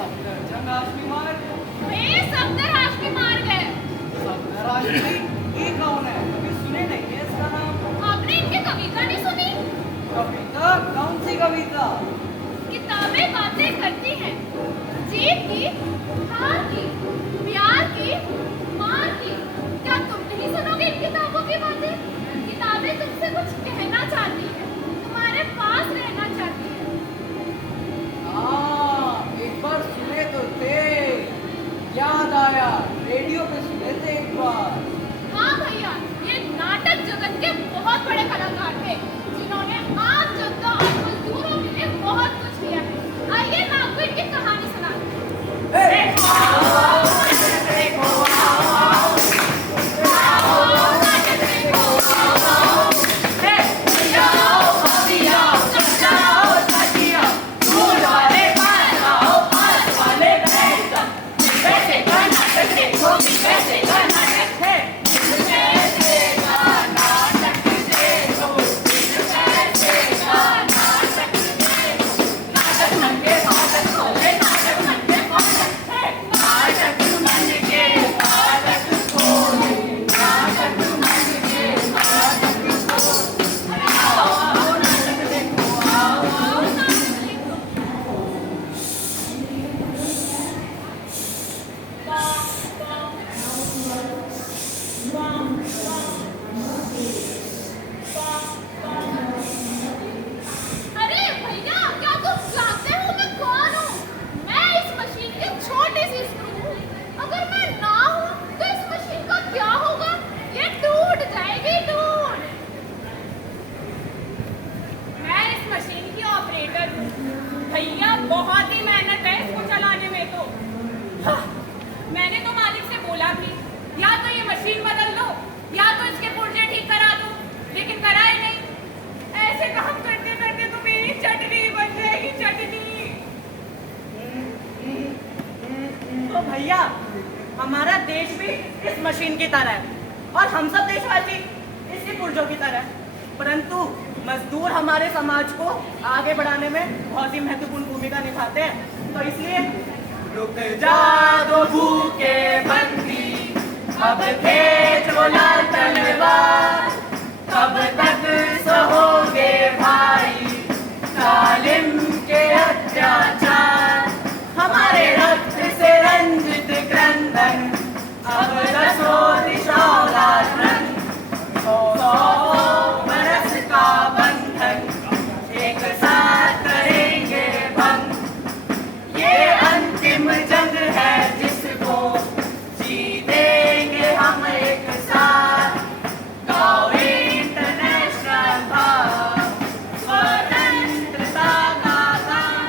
सफदरजंग हाशमी मार्ग। वे सफदर हाशमी मार्ग है। सफदर हाशमी ये कौन है? कभी सुने नहीं है इसका नाम। आपने इनकी कविता नहीं सुनी? कविता? कौन सी कविता? किताबें बातें करती हैं, जीत की, हार की, प्यार की, मार की। क्या तुम नहीं सुनोगे इन किताबों की बातें? किताबें तुमसे कुछ कहना चाहती हैं, तुम्हारे पास रहना चाहती हैं। हाँ, एक बार सुने तो थे, याद आया, रेडियो पे सुने थे एक बार। हाँ भैया, ये नाटक जगत के बहुत बड़े कलाकार थे, जिन्होंने आम जनता और मजदूरों के लिए बहुत कुछ किया है। आइए मैं आपको इनकी कहानी सुनाती हूँ। अरे भैया, क्या तुम जानते हो मैं कौन हूँ? मैं इस मशीन की छोटी सी स्क्रू हूँ। अगर मैं ना हूँ तो इस मशीन का क्या होगा? ये टूट जाएगी, टूट। मैं इस मशीन की ऑपरेटर हूँ। भैया, बहुत ही मेहनत है इसको चलाने में तो। हाँ, मैंने तो मालिक से बोला भी, या तो ये मशीन बदल दो या तो इसके पुर्जे ठीक करा दो, लेकिन कराए नहीं। ऐसे काम करते करते तो मेरी चटनी बन जाएगी, चटनी। तो भैया, हमारा देश भी इस मशीन की तरह है और हम सब देशवासी इसके पुर्जों की तरह है। परंतु मजदूर हमारे समाज को आगे बढ़ाने में बहुत ही महत्वपूर्ण भूमिका निभाते हैं। तो इसलिए रुक जा दो भूखे बंदी, अब खींच वो लाल तलवार, कब तक सहोगे भाई जालिम के अत्याचार। हमारे रक्त से रंजित क्रंदन, अब दसों दिशाओं का रंग, सौ बरस का बंधन एक साथ करेंगे भंग। ये अंतिम जंग है जिसको जीतेंगे हम एक साथ। गाओ इंटरनेशनल था स्वतंत्रता का गान।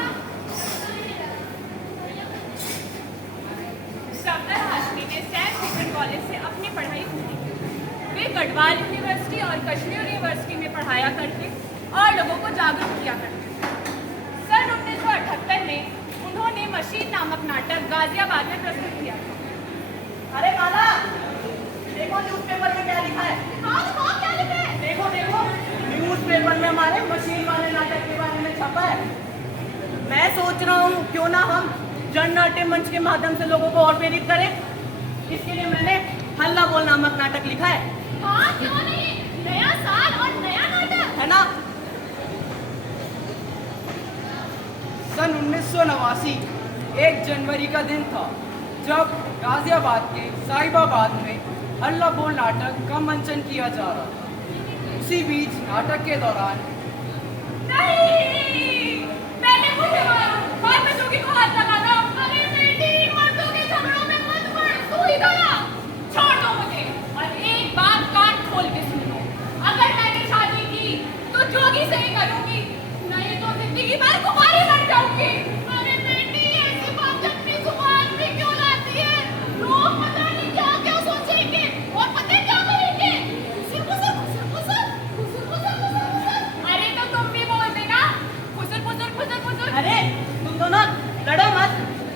सफदर हाशमी ने सेंट पीटर कॉलेज से अपनी पढ़ाई पूरी की। वे गढ़वाल यूनिवर्सिटी और कश्मीर यूनिवर्सिटी में पढ़ाया करते और लोगों को जागरूक किया करते। सन 1978 में उन्होंने मशीन नामक नाटक गाजियाबाद में प्रस्तुत किया था। अरे माला, देखो न्यूज़पेपर में क्या लिखा है। हाँ तो हाँ, क्या लिखा है? देखो देखो, न्यूज़पेपर में हमारे मशीन वाले नाटक के बारे में छपा है। मैं सोच रहा हूँ क्यों ना हम जन नाट्य मंच के माध्यम से लोगों को और प्रेरित करें। इसके लिए मैंने हल्ला बोल नामक नाटक लिखा है। हाँ, क्यों नहीं? नया साल और नया नाटक है ना? सन 1989 1 जनवरी का दिन था जब गाजियाबाद के साहिबाबाद में हल्ला बोल नाटक का मंचन किया जा रहा था। उसी बीच नाटक के दौरान नहीं, पहले मुझे मारो, बाद में जोगी को हाथ लगा दो। अरे बेटी, मर्दों के झगड़ों में मत पड़, सुई गया। छोड़ दो मुझे और एक बात कान खोल के सुन लो। अगर मैंने शादी की तो जोगी से ही करूंगी, नहीं तो जिंदगी भर कुंवारी बन जाऊंगी। अरे बेटी, ऐसी बात अपनी जुबान पे क्यों लाती है? लोग पता नहीं क्या क्या सोचेंगे और पता है क्या करेंगे। खुसर खुसर खुसर खुसर खुसर खुसर खुसर खुसर। अरे तो तुम भी बोल देना, खुसर खुसर खुसर खुसर। अरे तुम दोनों लड़ो मत।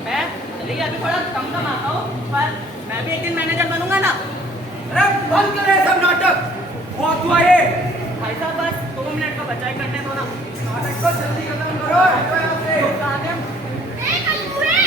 मैं चलिए अभी थोड़ा कम आता हूँ, पर मैं भी एक दिन मैनेजर बनूंगा ना। अरे बंद करें सब नाटक, बहुत हुआ ये। भाई साहब, बस 2 मिनट का बचाई करने दो ना। नाटक को जल्दी खत्म करो। हटो यहाँ से। तो कहाँ थे हम? ए कल्लूरे,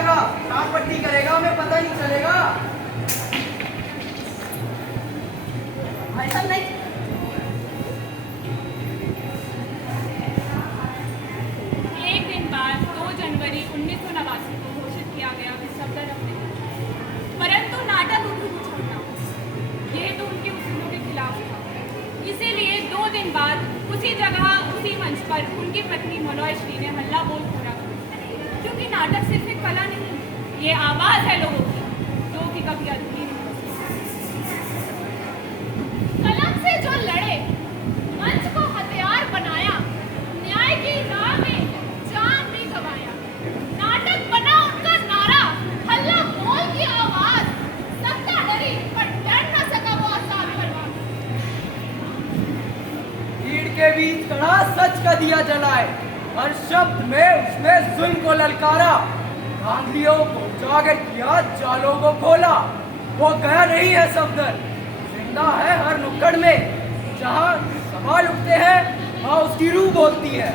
लगा, टाट पट्टी करेगा, हमें पता नहीं चलेगा। ऐसा नहीं। एक दिन बाद 2 जनवरी 1989 को घोषित किया गया कि सफदर अपने, परंतु नाटक उनको छोड़ना यह तो उनके उसूलों के खिलाफ था। इसीलिए 2 दिन बाद उसी जगह उसी मंच पर उनकी पत्नी मलॉयश्री ने हल्ला बोल पूरा, क्योंकि नाटक सिर्फ एक कला नहीं, ये आवाज है लोगों की, जो कि कभी अधूरी नहीं हो सकती। कलम से जो लड़े, मंच को हथियार बनाया, न्याय की राह में जान भी गंवाया। नाटक बना उनका नारा, हल्ला बोल की आवाज, सत्ता डरी पर डर न सका वो आजाद परवान। भीड़ के बीच खड़ा सच का दिया जलाए, हर शब्द में उसने जुल्म को ललकारा, धांधलियों को उजागर किया, जालों को खोला। वो गया नहीं है सफदर, जिंदा है हर नुक्कड़ में, जहाँ सवाल उठते हैं वहाँ उसकी रूह बोलती है।